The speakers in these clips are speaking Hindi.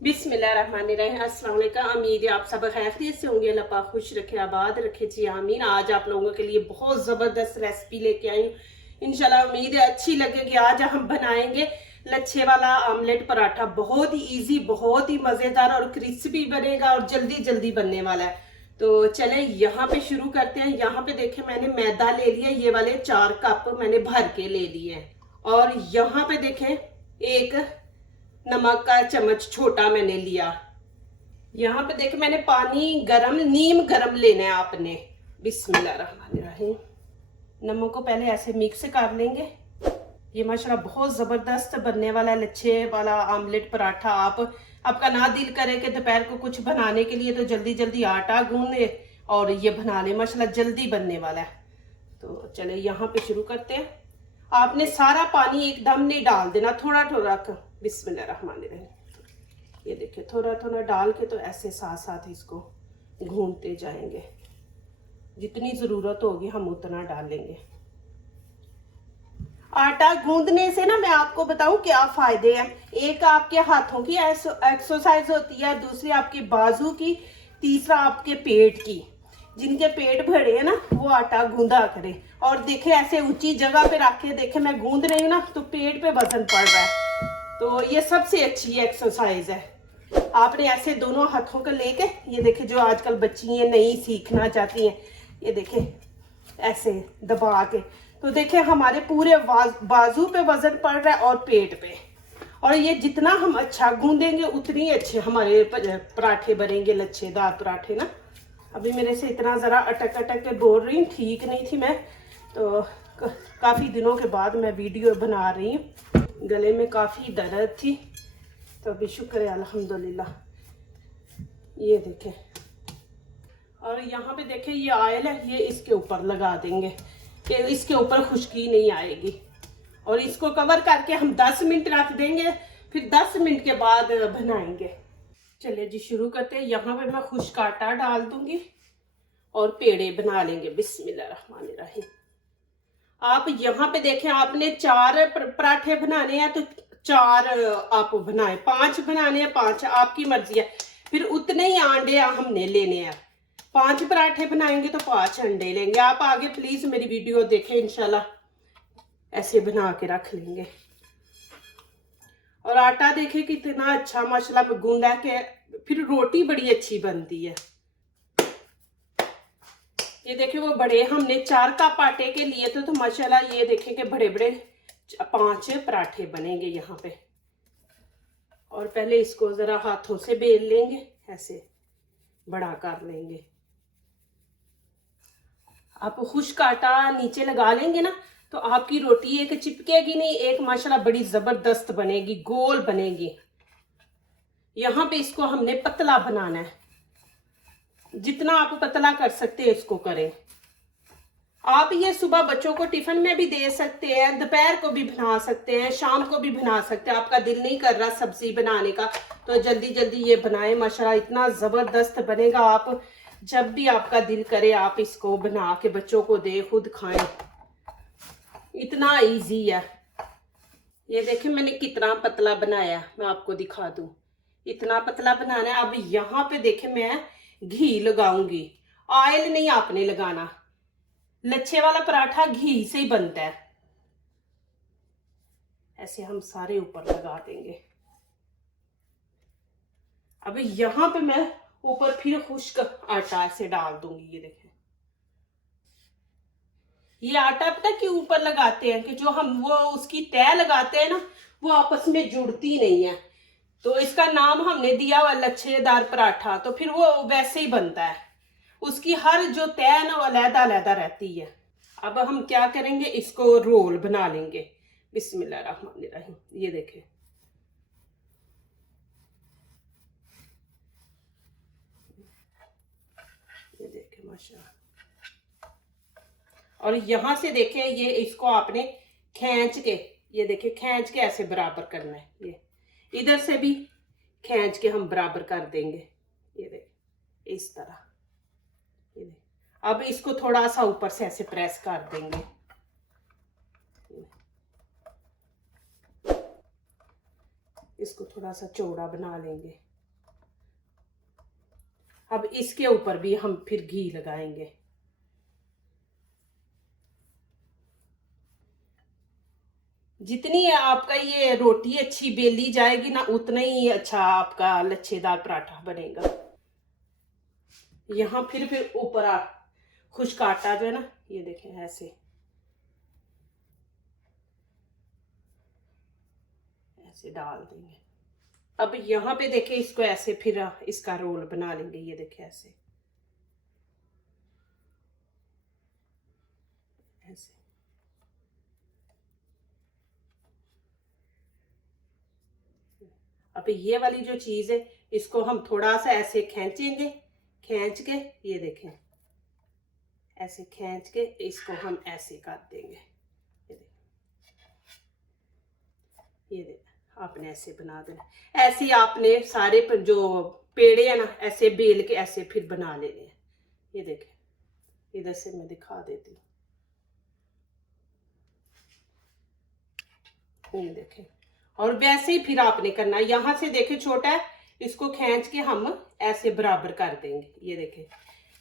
बिस्मिल्लाहिर्रहमानिर्रहीम। अस्सलाम वालेकुम। उम्मीद है आप सब खैरियत से होंगे। अल्लाह पाक खुश रखे, आबाद रखे जी, आमीन। आज आप लोगों के लिए बहुत ज़बरदस्त रेसिपी लेके आई हूँ। इंशाल्लाह उम्मीद है अच्छी लगेगी। आज हम बनाएंगे लच्छे वाला आमलेट पराठा। बहुत ही ईजी, बहुत ही मज़ेदार और क्रिस्पी बनेगा और जल्दी जल्दी बनने वाला है। तो चले यहाँ पे शुरू करते हैं। यहाँ पे देखे मैंने मैदा ले लिया, ये वाले 4 कप मैंने भर के ले लिए। और यहाँ पे देखे एक नमक का चम्मच छोटा मैंने लिया। यहाँ पे देखे मैंने पानी गरम, नीम गरम लेना है आपने। बिस्मिल्लाहिर्रहमानिर्रहीम। नमक को पहले ऐसे मिक्स कर लेंगे। ये माशाल्लाह बहुत जबरदस्त बनने वाला है लच्छे वाला आमलेट पराठा। आपका ना दिल करे कि दोपहर को कुछ बनाने के लिए तो जल्दी जल्दी आटा गूंदे और ये बना ले, माशाल्लाह जल्दी बनने वाला है। तो चले यहाँ पे शुरू करते हैं। आपने सारा पानी एकदम नहीं डाल देना, थोड़ा थोड़ा। बिस्मिल्लाहिर्रहमानिर्रहीम। ये देखिए थोड़ा थोड़ा डाल के तो ऐसे साथ साथ इसको घूमते जाएंगे। जितनी ज़रूरत होगी हम उतना डालेंगे। आटा गूंदने से ना मैं आपको बताऊं क्या फायदे हैं। एक आपके हाथों की एक्सरसाइज होती है, दूसरी आपके बाजू की, तीसरा आपके पेट की। जिनके पेट भरे हैं ना वो आटा गूंदा करें। और देखे ऐसे ऊंची जगह पे रख के देखे मैं गूंद रही हूँ ना तो पेट पे वजन पड़ रहा है। तो ये सबसे अच्छी एक्सरसाइज है। आपने ऐसे दोनों हाथों को लेके, ये देखे जो आजकल बच्चियां नई सीखना चाहती हैं, ये देखे ऐसे दबा के, तो देखे हमारे पूरे बाजू पे वजन पड़ रहा है और पेट पे। और ये जितना हम अच्छा गूंदेंगे उतनी अच्छे हमारे पराठे बनेंगे, लच्छेदार पराठे ना। अभी मेरे से इतना ज़रा अटक अटक के बोल रही हूँ, ठीक नहीं थी मैं, तो काफ़ी दिनों के बाद मैं वीडियो बना रही हूँ। गले में काफ़ी दर्द थी, तो अभी शुक्र है अल्हम्दुलिल्लाह। ये देखें, और यहाँ पे देखें ये ऑयल है, ये इसके ऊपर लगा देंगे कि इसके ऊपर खुश्की नहीं आएगी। और इसको कवर करके हम 10 मिनट रख देंगे, फिर 10 मिनट के बाद बनाएंगे। चलिए जी शुरू करते हैं। यहाँ पे मैं खुश्क आटा डाल दूंगी और पेड़े बना लेंगे। बिस्मिल्लाहिर्रहमानिर्रहीम। आप यहाँ पे देखें, आपने 4 पराठे बनाने हैं तो 4 आप बनाए, 5 बनाने हैं 5, आपकी मर्जी है। फिर उतने ही अंडे हमने लेने हैं। 5 पराठे बनाएंगे तो 5 अंडे लेंगे। आप आगे प्लीज मेरी वीडियो देखें, इंशाल्लाह ऐसे बना के रख लेंगे। और आटा देखे कितना अच्छा माशाल्लाह गूंदा के, फिर रोटी बड़ी अच्छी बनती है। ये देखिए वो बड़े हमने 4 कप आटे के लिए तो माशाल्लाह ये देखें कि बड़े बड़े 5 पराठे बनेंगे यहाँ पे। और पहले इसको जरा हाथों से बेल लेंगे, ऐसे बड़ा कर लेंगे। आप खुश्क आटा नीचे लगा लेंगे ना तो आपकी रोटी एक चिपकेगी नहीं, एक माशाल्लाह बड़ी जबरदस्त बनेगी, गोल बनेगी। यहाँ पे इसको हमने पतला बनाना है। जितना आप पतला कर सकते हैं इसको करें। आप ये सुबह बच्चों को टिफिन में भी दे सकते हैं, दोपहर को भी बना सकते हैं, शाम को भी बना सकते हैं। आपका दिल नहीं कर रहा सब्जी बनाने का तो जल्दी जल्दी ये बनाएं, माशाल्लाह इतना जबरदस्त बनेगा। आप जब भी आपका दिल करे आप इसको बना के बच्चों को दे, खुद खाएं, इतना इजी है। ये देखिए मैंने कितना पतला बनाया, मैं आपको दिखा दूं। इतना पतला बनाना है। अब यहाँ पे देखे मैं घी लगाऊंगी, ऑयल नहीं आपने लगाना। लच्छे वाला पराठा घी से ही बनता है। ऐसे हम सारे ऊपर लगा देंगे। अब यहाँ पे मैं ऊपर फिर खुश्क आटा ऐसे डाल दूंगी। ये देखें, ये आटा पता क्यों ऊपर लगाते हैं कि जो हम वो उसकी तह लगाते हैं ना वो आपस में जुड़ती नहीं है, तो इसका नाम हमने दिया हुआ लच्छेदार पराठा। तो फिर वो वैसे ही बनता है, उसकी हर जो तह है ना वो अलहदा अलहदा रहती है। अब हम क्या करेंगे, इसको रोल बना लेंगे। बिस्मिल्लाहिर्रहमानिर्रहीम। ये देखें, ये देखें माशाल्लाह। और यहां से देखें, ये इसको आपने खींच के, ये देखें खींच के ऐसे बराबर करना है। ये इधर से भी खींच के हम बराबर कर देंगे। ये देखें इस तरह। ये देखें, अब इसको थोड़ा सा ऊपर से ऐसे प्रेस कर देंगे। इसको थोड़ा सा चौड़ा बना लेंगे। अब इसके ऊपर भी हम फिर घी लगाएंगे। जितनी आपका ये रोटी अच्छी बेली जाएगी ना, उतना ही अच्छा आपका लच्छेदार पराठा बनेगा। यहाँ फिर ऊपर खुश्क आटा जो है ना, ये देखें ऐसे ऐसे डाल देंगे। अब यहाँ पे देखें, इसको ऐसे फिर इसका रोल बना लेंगे। ये देखें ऐसे ऐसे। अब ये वाली जो चीज है, इसको हम थोड़ा सा ऐसे खींचेंगे, खींच के ये देखें ऐसे खींच के इसको हम ऐसे कर देंगे। ये देखें आपने ऐसे बना देना। ऐसे आपने सारे जो पेड़े हैं ना, ऐसे बेल के ऐसे फिर बना लेने हैं। ये देखें, इधर से मैं दिखा देती हूँ। ये देखें, और वैसे ही फिर आपने करना है। यहाँ से देखें छोटा है, इसको खींच के हम ऐसे बराबर कर देंगे। ये देखें,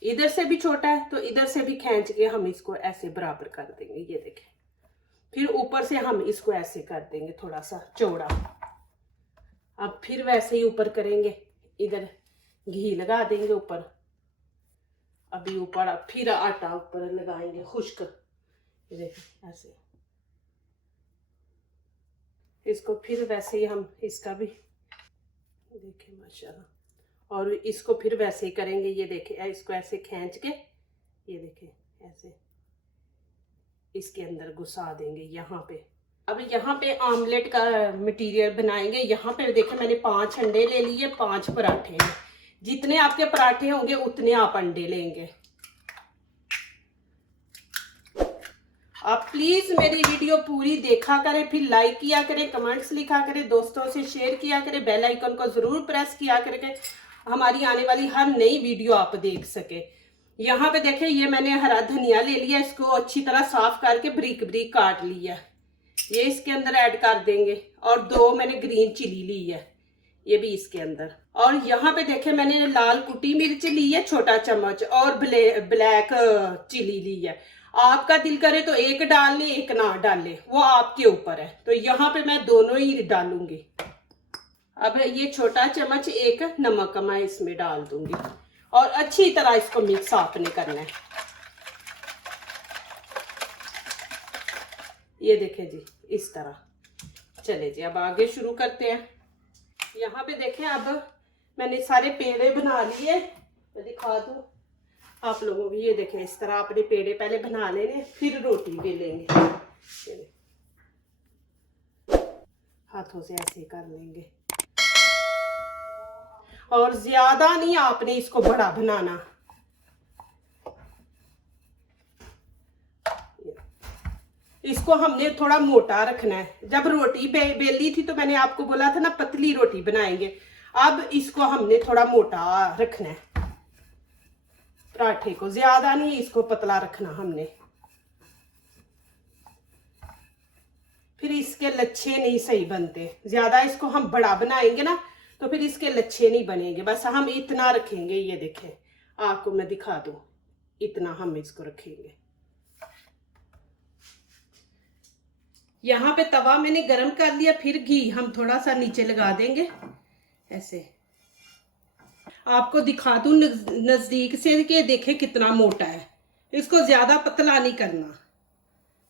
इधर से भी छोटा है तो इधर से भी खींच के हम इसको ऐसे बराबर कर देंगे। ये देखें, फिर ऊपर से हम इसको ऐसे कर देंगे थोड़ा सा चौड़ा। अब फिर वैसे ही ऊपर करेंगे, इधर घी लगा देंगे ऊपर। अभी ऊपर फिर आटा ऊपर लगाएंगे खुश्क। ये देखें ऐसे, इसको फिर वैसे ही हम इसका भी देखें माशाल्लाह। और इसको फिर वैसे ही करेंगे। ये देखें, इसको ऐसे खींच के ये देखें ऐसे इसके अंदर घुसा देंगे यहाँ पे। अब यहाँ पे आमलेट का मटेरियल बनाएंगे। यहाँ पे देखें मैंने 5 अंडे ले लिए, 5 पराठे हैं। जितने आपके पराठे होंगे उतने आप अंडे लेंगे। आप प्लीज मेरी वीडियो पूरी देखा करें, फिर लाइक किया करें, कमेंट्स लिखा करें, दोस्तों से शेयर किया करें, बेल आइकन को जरूर प्रेस किया करें, हमारी आने वाली हर नई वीडियो आप देख सके। यहाँ पे देखें, ये मैंने हरा धनिया ले लिया, इसको अच्छी तरह साफ करके ब्रीक ब्रीक काट लिया। ये इसके अंदर ऐड कर देंगे। और 2 मैंने ग्रीन चिली ली है, ये भी इसके अंदर। और यहाँ पे देखें मैंने लाल कुटी मिर्च ली है छोटा चम्मच, और ब्लैक चिली ली है। आपका दिल करे तो एक डाल ले, एक ना डाले, वो आपके ऊपर है। तो यहाँ पे मैं दोनों ही डालूंगी। अब ये छोटा चम्मच एक नमक का मैं इसमें डाल दूंगी और अच्छी तरह इसको मिक्स आपने करना है। ये देखें जी, इस तरह। चले जी, अब आगे शुरू करते हैं। यहाँ पे देखें, अब मैंने सारे पेड़े बना लिए। मैं दिखा दूं आप लोगों को। ये देखें, इस तरह अपने पेड़े पहले बना लेने, फिर रोटी बेलेंगे। हाथों से ऐसे कर लेंगे। और ज्यादा नहीं आपने इसको बड़ा बनाना। इसको हमने थोड़ा मोटा रखना है। जब रोटी बेली थी तो मैंने आपको बोला था ना पतली रोटी बनाएंगे। अब इसको हमने थोड़ा मोटा रखना है। पराठे को ज्यादा नहीं, इसको पतला रखना हमने। फिर इसके लच्छे नहीं सही बनते। ज्यादा इसको हम बड़ा बनाएंगे ना तो फिर इसके लच्छे नहीं बनेंगे। बस हम इतना रखेंगे। ये देखें, आपको मैं दिखा दूं, इतना हम इसको रखेंगे। यहाँ पे तवा मैंने गरम कर लिया, फिर घी हम थोड़ा सा नीचे लगा देंगे ऐसे। आपको दिखा दूं नजदीक से कि देखें कितना मोटा है। इसको ज्यादा पतला नहीं करना।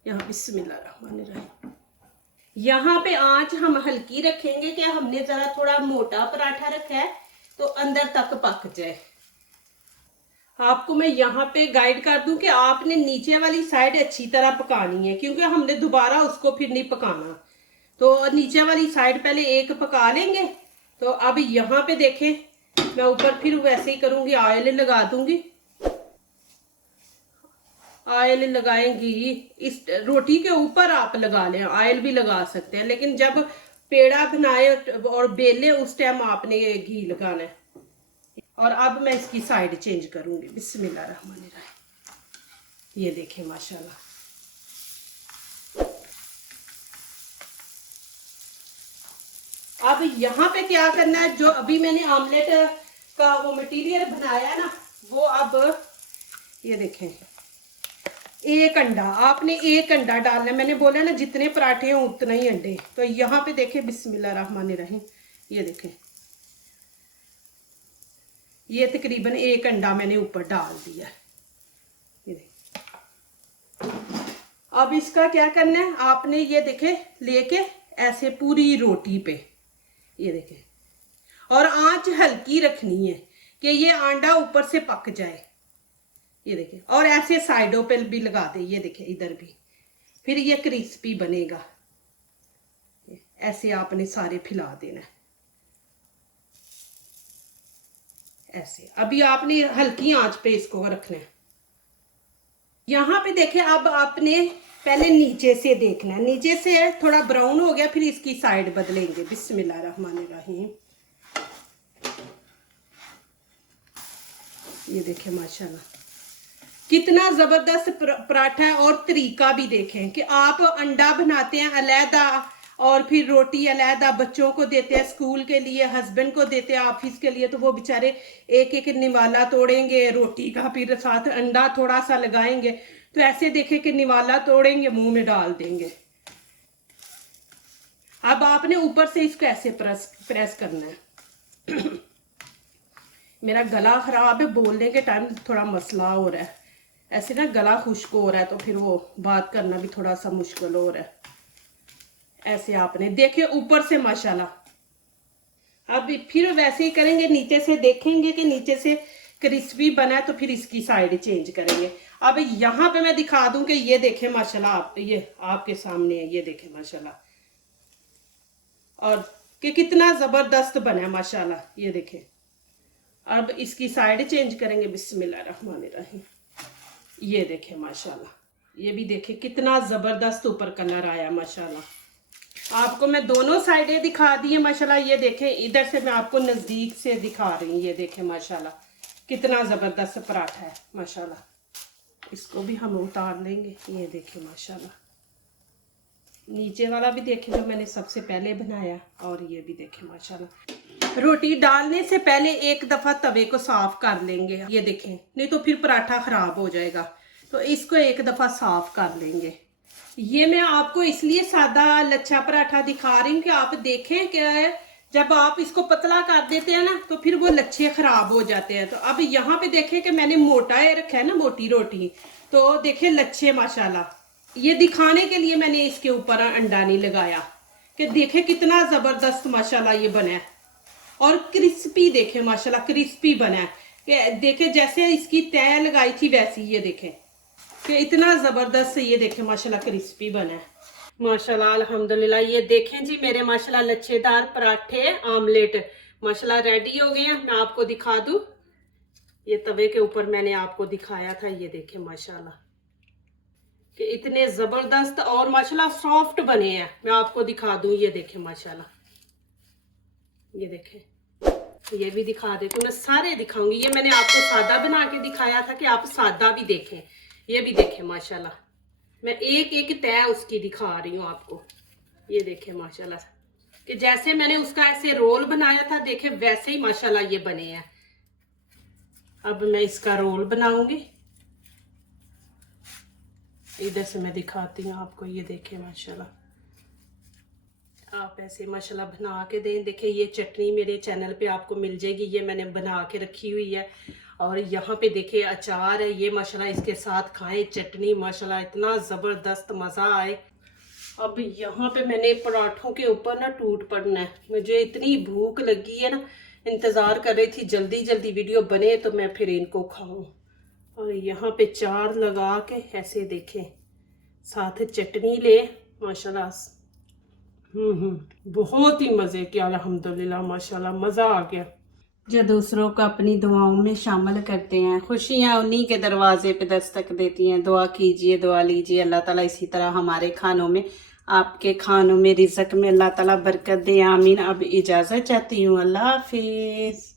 यहाँ बिस्मिल्लाहिर्रहमानिर्रहीम। यहाँ पे आंच हम हल्की रखेंगे कि हमने जरा थोड़ा मोटा पराठा रखा है तो अंदर तक पक जाए। आपको मैं यहाँ पे गाइड कर दूं कि आपने नीचे वाली साइड अच्छी तरह पकानी है, क्योंकि हमने दोबारा उसको फिर नहीं पकाना। तो नीचे वाली साइड पहले एक पका लेंगे। तो अब यहाँ पे देखें, मैं ऊपर फिर वैसे ही करूंगी, ऑयल लगा दूंगी। ऑयल लगाएंगी इस रोटी के ऊपर, आप लगा लें, ऑयल भी लगा सकते हैं, लेकिन जब पेड़ा बनाए और बेले उस टाइम आपने घी लगाना है। और अब मैं इसकी साइड चेंज करूंगी। बिस्मिल्लाहिर्रहमानिर्रहीम। ये देखें माशाल्लाह। अब यहाँ पे क्या करना है, जो अभी मैंने आमलेट का वो मटेरियल बनाया ना, वो अब ये देखें, एक अंडा, आपने एक अंडा डालना है। मैंने बोला ना जितने पराठे हैं उतना ही अंडे। तो यहाँ पे देखें, बिस्मिल्लाहिर्रहमानिर्रहीम, ये देखें, ये तकरीबन एक अंडा मैंने ऊपर डाल दिया। ये देखें, अब इसका क्या करना है, आपने ये देखें लेके ऐसे पूरी रोटी पे, ये देखें, और आंच हल्की रखनी है कि ये अंडा ऊपर से पक जाए। ये देखें, और ऐसे साइडों पे भी लगा दे, ये देखें इधर भी, फिर ये क्रिस्पी बनेगा। ऐसे आपने सारे फैला देना है ऐसे। अभी आपने हल्की आंच पे इसको रखना है। यहाँ पे देखें, अब आपने पहले नीचे से देखना है, नीचे से थोड़ा ब्राउन हो गया, फिर इसकी साइड बदलेंगे। बिस्मिल्लाहिर्रहमानिर्रहीम, ये देखें माशाल्लाह कितना जबरदस्त पराठा है। और तरीका भी देखें कि आप अंडा बनाते हैं अलहदा और फिर रोटी अलहदा, बच्चों को देते हैं स्कूल के लिए, हस्बैंड को देते हैं ऑफिस के लिए, तो वो बेचारे एक एक निवाला तोड़ेंगे रोटी का, फिर साथ अंडा थोड़ा सा लगाएंगे। तो ऐसे देखें कि निवाला तोड़ेंगे, मुंह में डाल देंगे। अब आपने ऊपर से इसको ऐसे प्रेस करना है। मेरा गला खराब है, बोलने के टाइम थोड़ा मसला हो रहा है, ऐसे ना गला खुश्क हो रहा है, तो फिर वो बात करना भी थोड़ा सा मुश्किल हो रहा है। ऐसे आपने देखिए ऊपर से माशाल्लाह। अब फिर वैसे ही करेंगे, नीचे से देखेंगे कि नीचे से क्रिस्पी बना है, तो फिर इसकी साइड चेंज करेंगे। अब यहाँ पे मैं दिखा दूं कि ये देखें माशाल्लाह, आप ये आपके सामने है, ये देखें माशाल्लाह, और कि कितना जबरदस्त बना है माशाल्लाह। ये देखें, अब इसकी साइड चेंज करेंगे। बिस्मिल्लाहिर्रहमानिर्रहीम, ये देखें माशाल्लाह, ये भी देखें कितना जबरदस्त ऊपर कलर आया माशाल्लाह। आपको मैं दोनों साइडें दिखा दी है माशाल्लाह। ये देखें, इधर से मैं आपको नजदीक से दिखा रही हूँ। ये देखें माशाल्लाह कितना जबरदस्त पराठा है माशाल्लाह। इसको भी हम उतार लेंगे। ये देखें माशाल्लाह, नीचे वाला भी देखें जो मैंने सबसे पहले बनाया, और ये भी देखें माशाल्लाह। रोटी डालने से पहले एक दफा तवे को साफ कर लेंगे। ये देखें, नहीं तो फिर पराठा खराब हो जाएगा, तो इसको एक दफा साफ कर लेंगे। ये मैं आपको इसलिए सादा लच्छा पराठा दिखा रही हूँ कि आप देखें कि जब आप इसको पतला कर देते हैं ना, तो फिर वो लच्छे खराब हो जाते हैं। तो अब यहाँ पे देखें कि मैंने मोटा रखा है ना, मोटी रोटी, तो देखें लच्छे माशाल्लाह। ये दिखाने के लिए मैंने इसके ऊपर अंडा नहीं लगाया, कि देखें कितना जबरदस्त माशाल्लाह ये बना है। और क्रिस्पी देखें माशाल्लाह, क्रिस्पी बना है कि देखें जैसे इसकी तय लगाई थी वैसी, ये देखें कि इतना जबरदस्त ये देखें माशाल्लाह क्रिस्पी बना है माशाल्लाह अल्हम्दुलिल्लाह। ये देखें जी मेरे माशाल्लाह लच्छेदार पराठे आमलेट माशाल्लाह रेडी हो गए हैं। मैं आपको दिखा दूं, ये तवे के ऊपर मैंने आपको दिखाया था। ये देखें माशाल्लाह कि इतने जबरदस्त और माशाल्लाह सॉफ्ट बने हैं। मैं आपको दिखा दूं, ये देखें माशाल्लाह, ये देखें, ये भी दिखा दे तो मैं सारे दिखाऊंगी। ये मैंने आपको सादा बना के दिखाया था कि आप सादा भी देखें। ये भी देखें माशाल्लाह, मैं एक एक तय उसकी दिखा रही हूँ आपको। ये देखें माशाल्लाह कि जैसे मैंने उसका ऐसे रोल बनाया था, देखें वैसे ही माशाल्लाह ये बने हैं। अब मैं इसका रोल बनाऊंगी, इधर से मैं दिखाती हूँ आपको। ये देखें माशाल्लाह, आप ऐसे माशाल्लाह बना के दें। देखिए ये चटनी मेरे चैनल पे आपको मिल जाएगी, ये मैंने बना के रखी हुई है। और यहाँ पे देखिए अचार है, ये माशाल्लाह इसके साथ खाएं चटनी, माशाल्लाह इतना ज़बरदस्त मज़ा आए। अब यहाँ पे मैंने पराठों के ऊपर ना टूट पड़ना है। मुझे इतनी भूख लगी है ना, इंतज़ार कर रही थी जल्दी जल्दी वीडियो बने तो मैं फिर इनको खाऊं। और यहाँ पे चार लगा के ऐसे देखें, साथ चटनी ले माशाल्लाह। बहुत ही मज़े किया अल्हम्दुलिल्लाह माशाल्लाह, मज़ा आ गया। जो दूसरों को अपनी दुआओं में शामिल करते हैं, खुशियाँ उन्हीं के दरवाजे पे दस्तक देती हैं। दुआ कीजिए, दुआ लीजिए, अल्लाह ताला इसी तरह हमारे खानों में, आपके खानों में, रिज़्क़ में अल्लाह ताला बरकत दे, आमीन। अब इजाज़त चाहती हूँ, अल्लाह हाफिज़।